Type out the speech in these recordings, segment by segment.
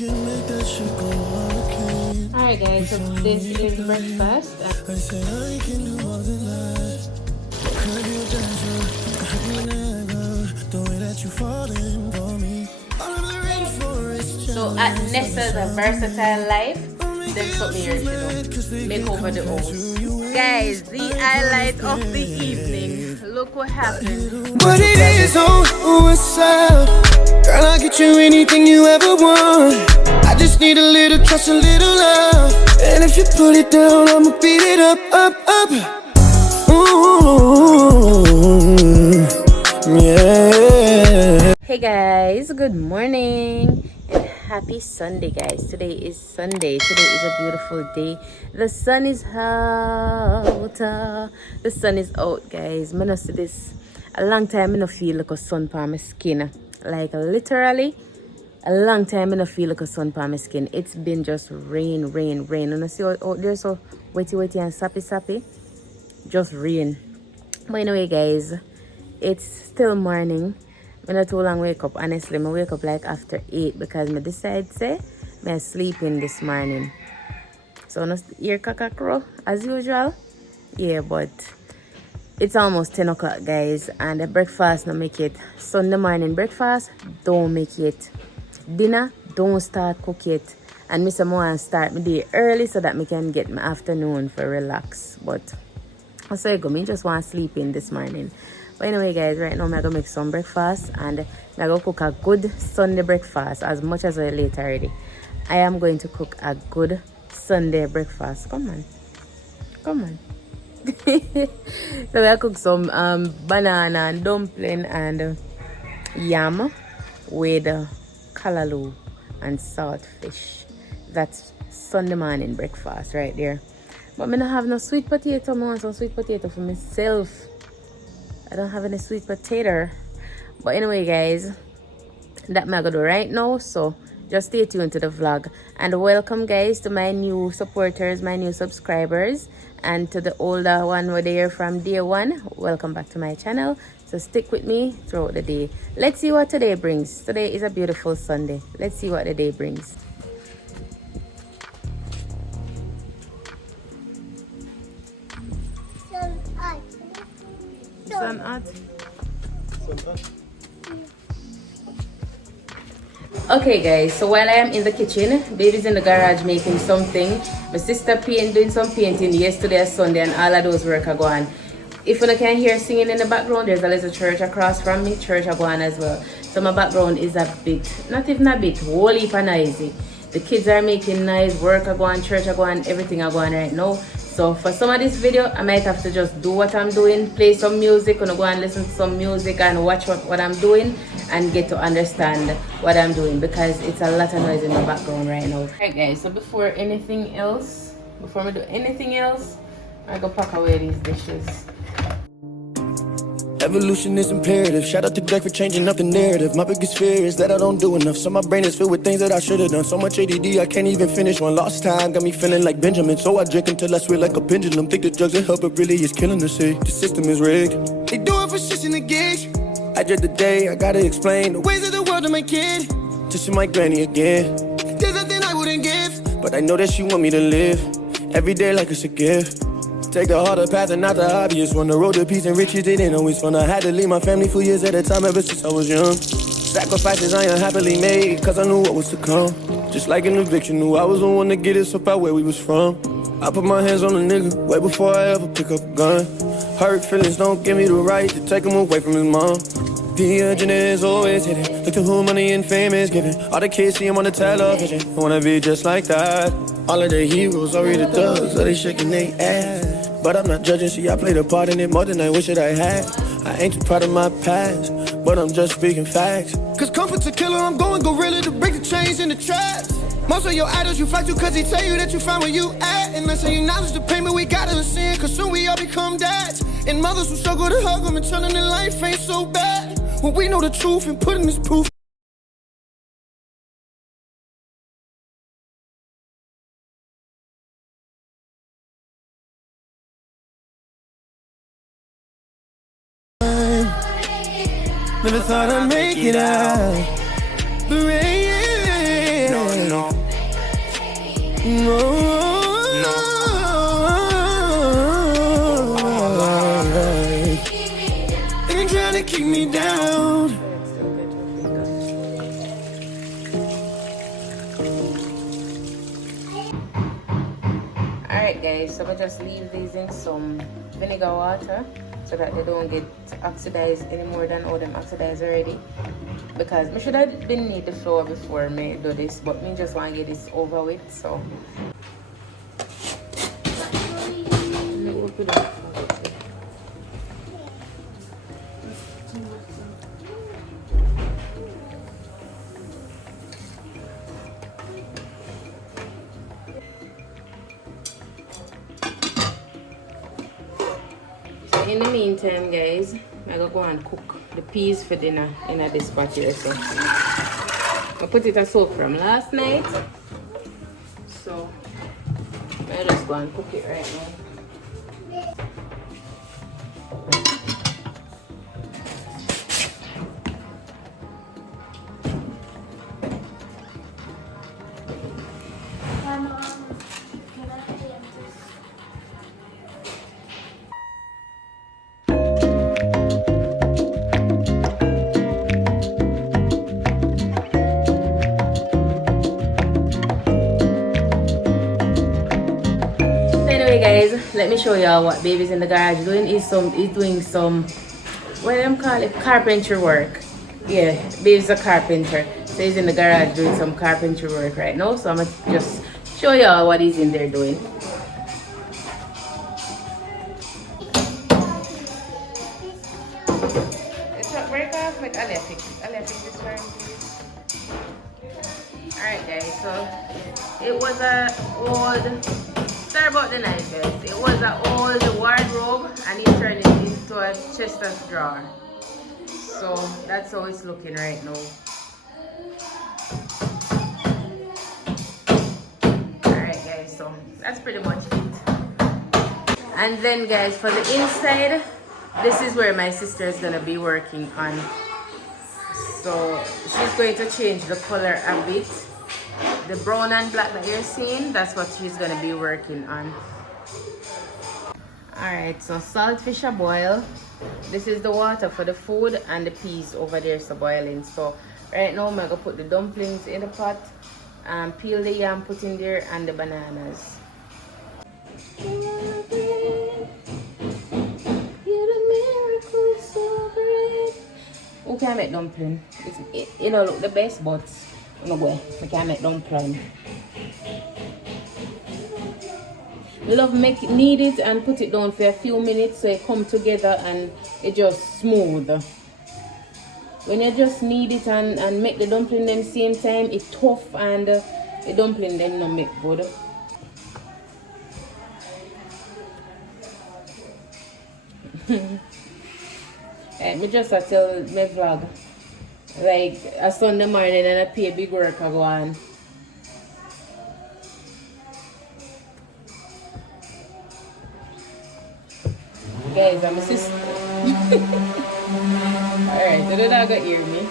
Alright guys, so this is breakfast. So at Nessa's A Versatile Life, then put me here, you know, make over the house. Guys, the highlight of the evening. Look what happened. What it is, oh, what's up? Girl, I'll get you anything you ever want. I just need a little trust, a little love. And if you put it down, I'ma beat it up, up, up. Ooh, yeah. Hey guys, good morning and happy Sunday guys. Today is Sunday. Today is a beautiful day. The sun is out. The sun is out guys. I see this a long time. I don't feel like a sun on my skin. Like literally a long time I don't feel like a sun on my skin. It's been just rain. And I see out there so wetty and sappy. Just rain. But anyway guys, it's still morning. I'm not too long wake up. Honestly, I wake up like after 8 because I decide say I sleeping this morning. So I hear caca crow as usual. Yeah, but it's almost 10 o'clock guys, and the breakfast not make it. Sunday morning breakfast, don't make it. Dinner, don't start cook it. And Mr. Moan start my day early so that I can get my afternoon for relax. But I say go, me just want to sleep in this morning. But anyway guys, right now I'm gonna make some breakfast and I'm gonna cook a good Sunday breakfast as much as I late already. I am going to cook a good Sunday breakfast. Come on. So I cook some banana and dumpling and yam with callaloo and saltfish. That's Sunday morning breakfast right there. But I don't have no sweet potato. I want some sweet potato for myself. I don't have any sweet potato. But anyway guys, that I'm gonna do right now. So just stay tuned to the vlog. And welcome guys to my new supporters, my new subscribers. And to the older one who are there from day one, welcome back to my channel. So stick with me throughout the day. Let's see what today brings. Today is a beautiful Sunday. Let's see what the day brings. Sun out. Okay guys, so while I am in the kitchen, baby's in the garage making something. My sister doing some painting yesterday Sunday, and all of those work are going. If you can hear singing in the background, there's a little church across from me. Church are going as well. So my background is a bit, not even a bit, whole heap of noisy. The kids are making noise, work are going, church are going, everything are going right now. So for some of this video, I might have to just do what I'm doing, play some music, and go and listen to some music and watch what I'm doing and get to understand what I'm doing because it's a lot of noise in the background right now. Alright guys, so before we do anything else, I go pack away these dishes. Evolution is imperative. Shout out to Drake for changing up the narrative. My biggest fear is that I don't do enough. So my brain is filled with things that I should have done. So much ADD, I can't even finish one. Lost time got me feeling like Benjamin. So I drink until I swear like a pendulum. Think the drugs will help, but really it's killing the sick. The system is rigged. They do it for shits in the gigs. I dread the day I gotta explain the ways of the world to my kid. To see my granny again. There's nothing I wouldn't give, but I know that she want me to live every day like it's a gift. Take the harder path and not the obvious one. The road to peace and riches, it ain't always fun. I had to leave my family for years at a time ever since I was young. Sacrifices I unhappily made, cause I knew what was to come. Just like an eviction, knew I was the one to get us up out where we was from. I put my hands on a nigga way before I ever pick up a gun. Hurt feelings don't give me the right to take him away from his mom. The agenda is always hidden. Look to who money and fame is given. All the kids see him on the television. I wanna be just like that. All of the heroes are the thugs, so they shaking their ass. But I'm not judging, see I played a part in it more than I wish that I had. I ain't too proud of my past, but I'm just speaking facts. Cause comfort's a killer, I'm going gorilla to break the chains and the traps. Most of your idols you fight to cause they tell you that you find where you at. And let's say you acknowledge the pain, but we gotta listen, cause soon we all become dads. And mothers who struggle to hug them and tell them that life ain't so bad. When we know the truth and putting this proof. Never thought I'd make it out. The rain, no, to keep me down. Alright guys, so I just leave these in some vinegar water so that they don't get oxidized any more than all them oxidized already. Because I should have been need the flour before me do this, but me just want to get this over with, so. In the meantime, guys, I'm gonna go and cook the peas for dinner in this pot here. So I put it a soak from last night. So I just go and cook it right now. Guys, let me show y'all what baby's in the garage doing. He's doing some, what do them call it, carpentry work. Yeah, baby's a carpenter, so he's in the garage doing some carpentry work right now. So I'm gonna just show y'all what he's in there doing. Break off with this one. Alright guys, so it was a old, sorry about the knife guys, it was an old wardrobe and he turned it into a chest of drawer. So that's how it's looking right now. Alright guys, so that's pretty much it. And then guys, for the inside, this is where my sister is going to be working on. So she's going to change the color a bit. The brown and black that you're seeing, that's what she's going to be working on. Alright, so saltfish are boiled. This is the water for the food and the peas over there so boiling. So right now I'm going to put the dumplings in the pot, peel the yam, put in there, and the bananas. Who can make dumpling? You know, look the best, but no way, we can make dumpling. Love knead it and put it down for a few minutes so it come together and it just smooth. When you just knead it and make the dumpling them same time, it tough and the dumpling them not make good. Me just tell my vlog like a Sunday morning and I pay a big work I go on. Guys, I'm a sister. Alright, so the dog got hear me.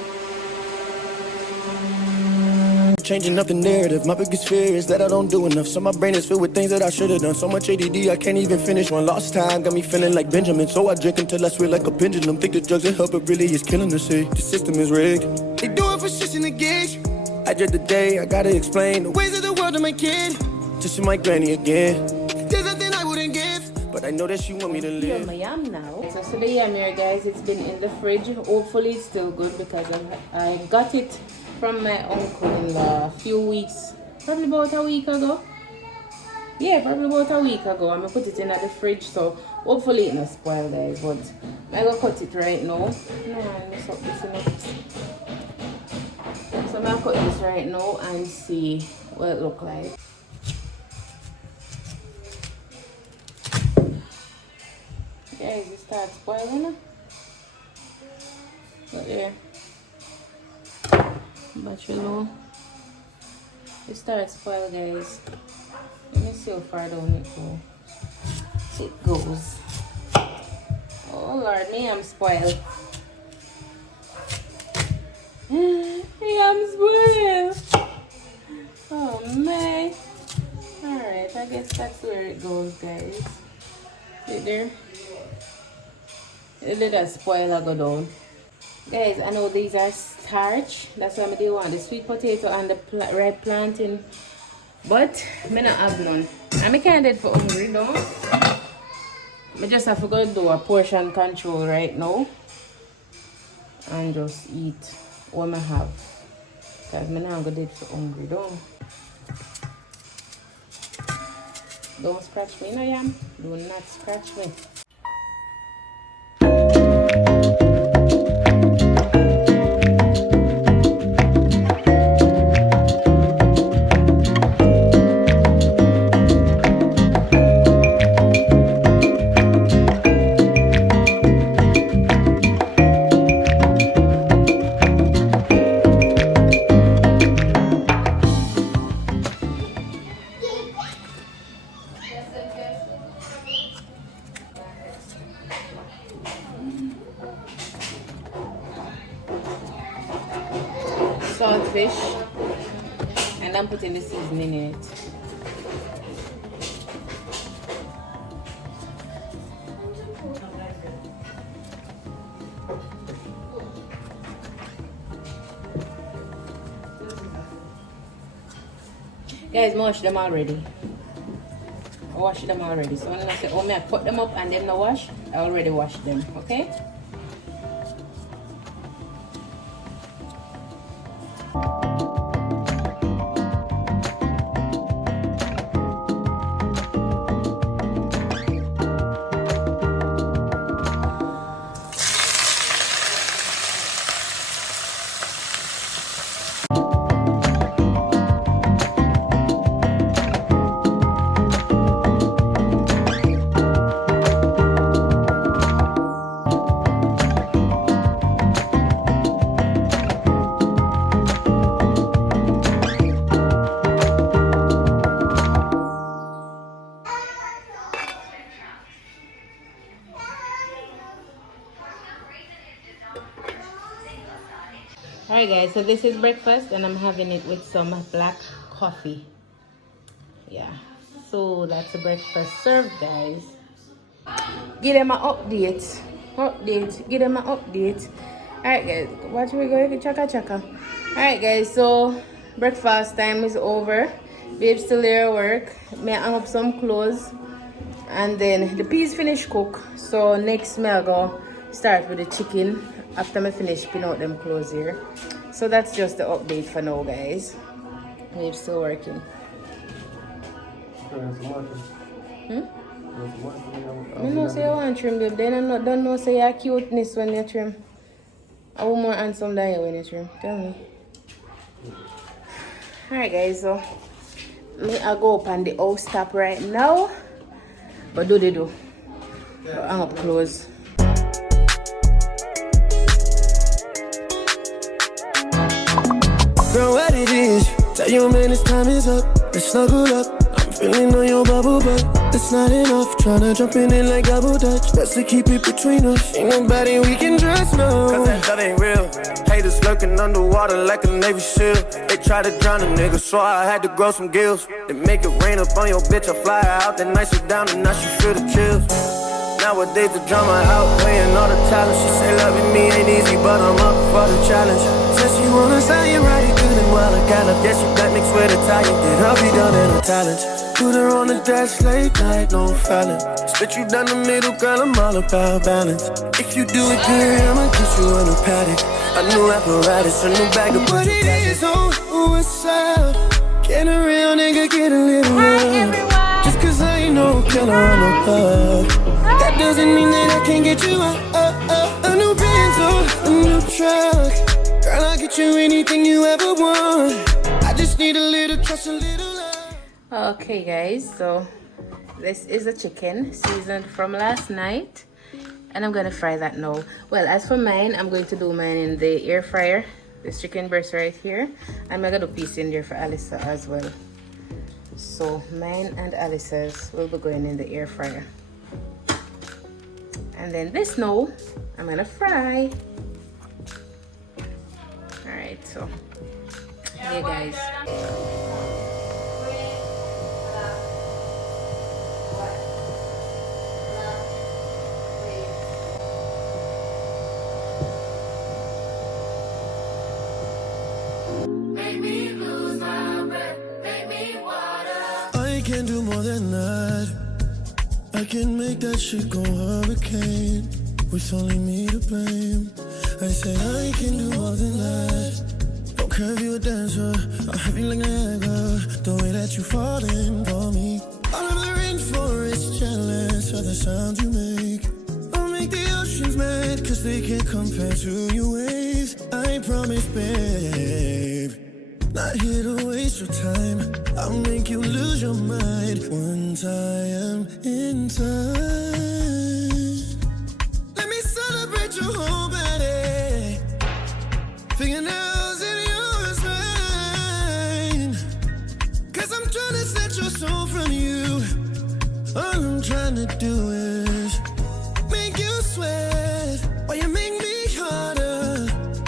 Changing up the narrative. My biggest fear is that I don't do enough. So my brain is filled with things that I should have done. So much ADD, I can't even finish one. Lost time got me feeling like Benjamin. So I drink until I swear like a pendulum. Think the drugs will help, but really it's killing us. See, the system is rigged. They do it for shits in the gauge. I dread the day I gotta explain the ways of the world to my kid. To see my granny again. There's nothing I wouldn't give, but I know that she want me to live. My yam now. So the yam here, guys, it's been in the fridge. Hopefully it's still good because I got it from my uncle-in-law a few weeks, probably about a week ago. Yeah, probably about a week ago. I'm gonna put it in the fridge, so hopefully it not spoil, guys. But I'm gonna cut it right now. No, I mess up this enough. So I'm gonna cut this right now and see what it look like. Guys, it starts spoiling. Look there. Battery low. It starts spoil, guys. Let me see how far down it goes. It goes. Oh Lord, me I'm spoiled. Me I'm spoiled. Oh man. Alright, I guess that's where it goes, guys. See there? Let that spoiler go down. Guys, I know these are starch. That's why I do want the sweet potato and the red plantain. But me not have none. And I can't do it for hungry though. I just have to go do a portion control right now. And just eat what I have. Because I'm not going to do it for hungry though. Don't scratch me, no yam. Do not scratch me. Saltfish, and I'm putting the seasoning in it. Guys, I wash them already. I wash them already. So when I say, oh, I put them up and then I wash, I already washed them, okay? Alright guys, so this is breakfast and I'm having it with some black coffee. Yeah, so that's the breakfast served, guys. Give them an update. Give them an update. Alright guys, watch we go chaka chaka. Alright guys, so breakfast time is over. Babe's still there at work. May I hang up some clothes. And then the peas finish cook. So next I'll go start with the chicken after I finish pin out them clothes here. So that's just the update for now, guys. We're still working. I know say you want trim, babe. Then I don't know say you're cuteness when you trim. I want more handsome than you when you trim. Tell me. Alright guys, so I'll go up on the house top right now. But do they do? But hang up clothes. Girl, what it is? Tell your man his time is up. Let's snuggle up. I'm feeling on your bubble, but it's not enough. Tryna jump in it like double dutch. Best to keep it between us. Ain't nobody we can trust, no. Cause that love ain't real. Haters lurking underwater like a Navy SEAL. They try to drown a nigga, so I had to grow some gills. They make it rain up on your bitch. I fly her out, then ice her down, and now she feel the chills. Nowadays the drama outweighing all the talent. She say loving me ain't easy, but I'm up for the challenge. Says she wanna say it right, good and well. I got up, yeah, she got mixed with Italian. Did I'll be done in her talent. Put her on the dash late night, no fouling. Split you down the middle, girl, I'm all about balance. If you do it good, I'ma get you in a paddock. A new apparatus, a new bag of what it is on what's up. Can a real nigga get a little love? Just cause I ain't no killer on no thug. That doesn't mean that I can't get you out. A new Benz or a new truck. Girl, I'll get you anything you ever want. I just need a little trust, a little love. Okay guys, so this is a chicken seasoned from last night. And I'm gonna fry that now. Well, as for mine, I'm going to do mine in the air fryer. This chicken breast right here. I'm gonna do a piece in there for Alyssa as well. So mine and Alyssa's will be going in the air fryer. And then this now, I'm gonna fry. Alright, so here guys. Make me lose my breath, make me water. I can do more than that. I can make that shit go hurricane with only me to blame. I say I can do more than that. Don't care if you a dancer, I'll have you like Niagara. The way that you falling for me. All of the rainforest jealous of the sound you make. I'll make the oceans mad, cause they can't compare to your waves. I promise, babe, not here to waste your time. I'll make you lose your mind once I am inside. Let me celebrate your whole body. Fingernails in your spine. Cause I'm trying to set your soul from you. All I'm trying to do is make you sweat while you make me harder.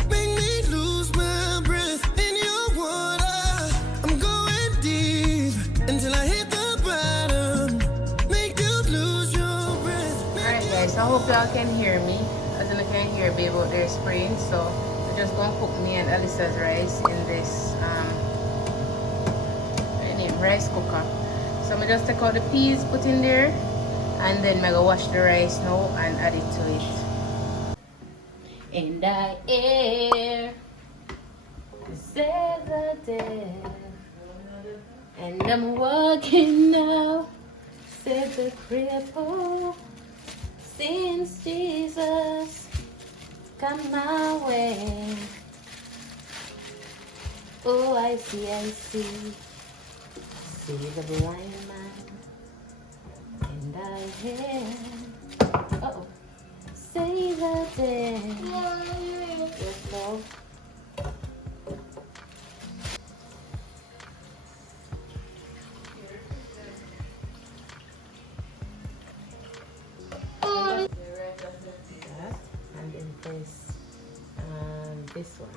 Make me lose my breath in your water. I'm going deep until I hit the bottom. Make you lose your breath. Alright guys, I hope y'all can hear me. As in I can hear babe out there spraying. So I'm just gonna cook me and Alyssa's rice in this rice cooker. So I'm just take out the peas, put in there, and then I'm gonna wash the rice now and add it to it. In the air, says the dead, and I'm walking now, said the cripple. Since Jesus come my way, oh I see, see the blind man, and I hear, uh-oh, say the dead, yes Lord. And then press this one.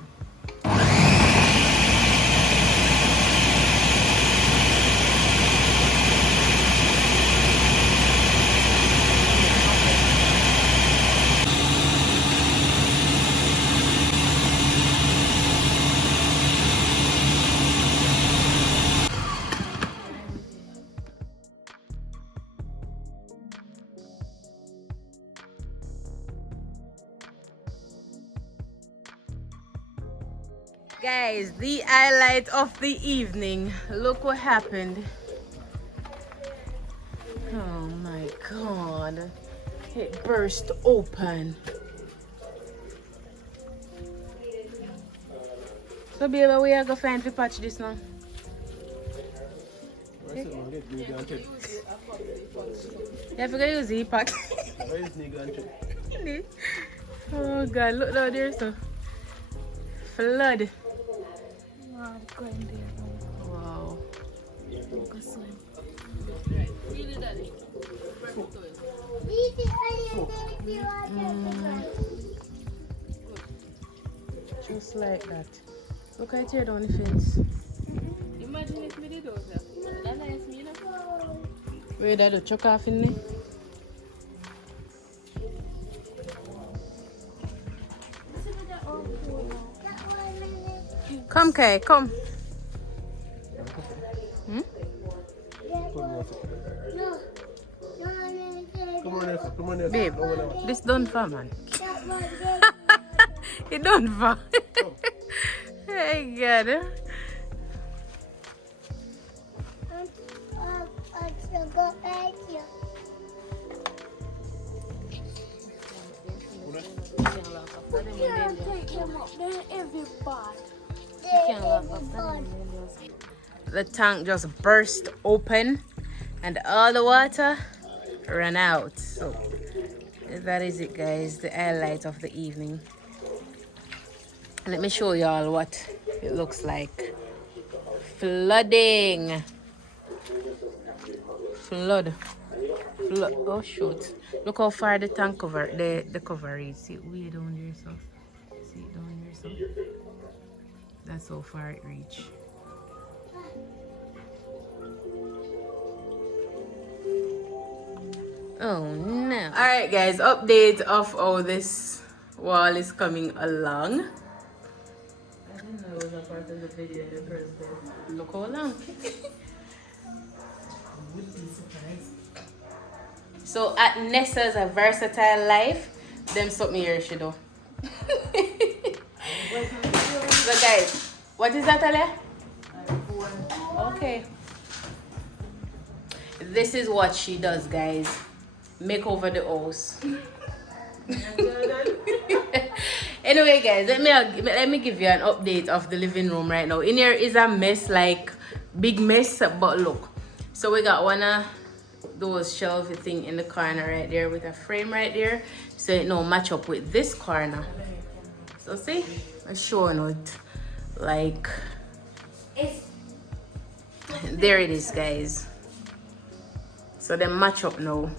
Guys, the highlight of the evening. Look what happened. Oh my god. It burst open. So baby, we are going to find to patch this now. You have to go use the pack. Oh god, look down there so. Flood. Wow. Just like that. Look, I tear down the fence. Imagine if we did those. That's nice, you know. Where did I chuck off in there? Come, Kay, come. Hmm? Come on, babe, this done for man. It done for. Hey, God. The tank just burst open and all the water ran out. So that is it, guys, the highlight of the evening. Let me show y'all what it looks like. Flooding. Flood. Oh shoot, look how far the tank cover, the cover is. See it way down there, so see it down there, so that's how far it reach. Oh no. All right guys, update of how this wall is coming along. didn't know it was a part of the video in the first place. Look how long. Would be surprised. So at Nessa's A Versatile Life, them suck me here, she do. So guys, what is that, Alia? Okay. This is what she does, guys. Make over the house. Anyway, guys, let me give you an update of the living room right now. In here is a mess, like big mess, but look. So we got one of those shelvy thing in the corner right there with a frame right there, so it no match up with this corner. So see, I'm showing it like there it is, guys. So they match up now.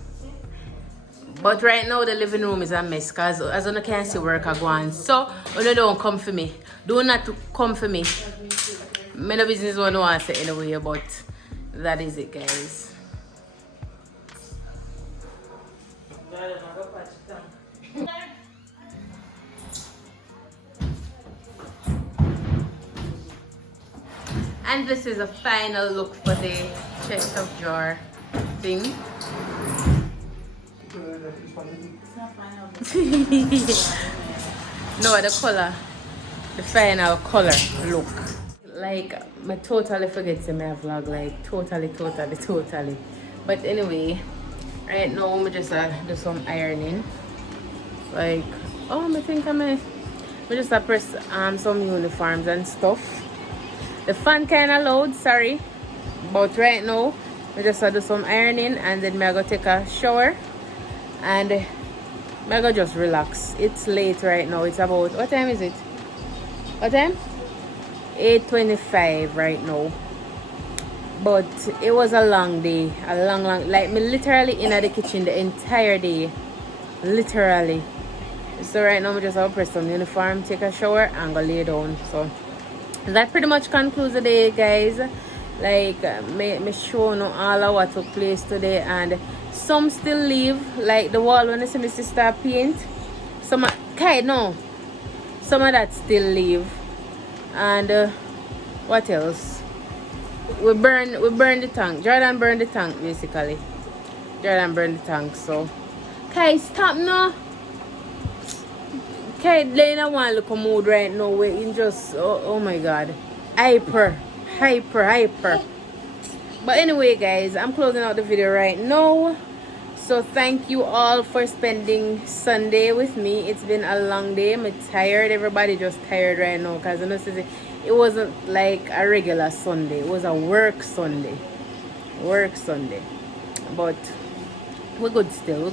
But right now the living room is a mess because as you can see work are going. So you don't come for me. Do not come for me. Me no business one want to say anyway, but that is it, guys. And this is a final look for the chest of drawer thing. No, the color, the final color look. Like, I totally forget to my vlog, like totally. But anyway, right now I'm just do some ironing. Like, oh, I think I just press some uniforms and stuff. The fan kind of loud, sorry, but right now I just do some ironing and then I go take a shower and I go just relax. It's late right now. It's about, what time is it? What time? 8:25 right now. But it was a long day, a long like me literally in the kitchen the entire day, literally. So right now I just have to press some uniform, take a shower and go lay down. So that pretty much concludes the day, guys. Like me show you all of what took place today, and some still leave, like the wall when I see my sister paint. Some of that still leave. And what else? We burn the tank. Jordan burned the tank basically. Jordan burned the tank. So okay, stop now. Okay, they don't want to look a mood right now. We're in just oh my god, hyper. But anyway, guys, I'm closing out the video right now. So thank you all for spending Sunday with me. It's been a long day. I'm tired. Everybody just tired right now because it wasn't like a regular Sunday. It was a work Sunday. But we're good still.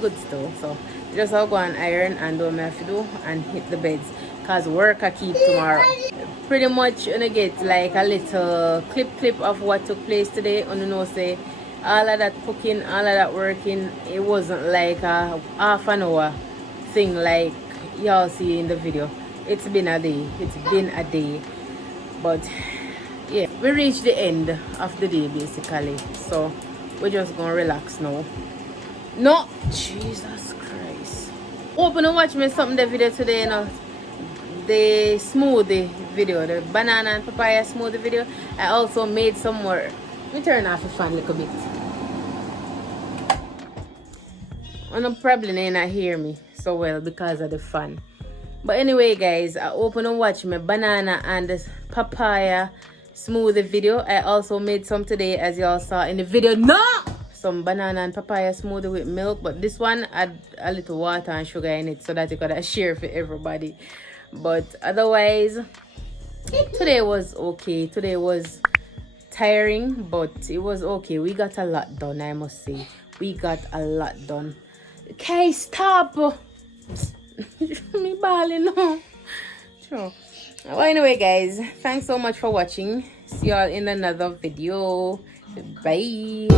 So just I'll go and iron and do what I have to do and hit the beds because work I keep tomorrow. Pretty much gonna get like a little clip of what took place today. You know, say all of that cooking, all of that working, it wasn't like a half an hour thing like y'all see in the video. It's been a day. But yeah, we reached the end of the day basically. So we're just gonna relax now. No, Jesus Christ. Open and watch me something the video today, you know. The smoothie video, the banana and papaya smoothie video. I also made some more. Let me turn off the fan a little bit. You probably may not hear me so well because of the fan. But anyway, guys, I open and watch my banana and the papaya smoothie video. I also made some today, as y'all saw in the video. No! Some banana and papaya smoothie with milk, but this one had a little water and sugar in it so that you could share for everybody. But otherwise, today was okay. Today was tiring, but it was okay. We got a lot done, I must say. We got a lot done. Okay, stop. Me balling no. Sure. Well, anyway, guys, thanks so much for watching. See y'all in another video. Bye.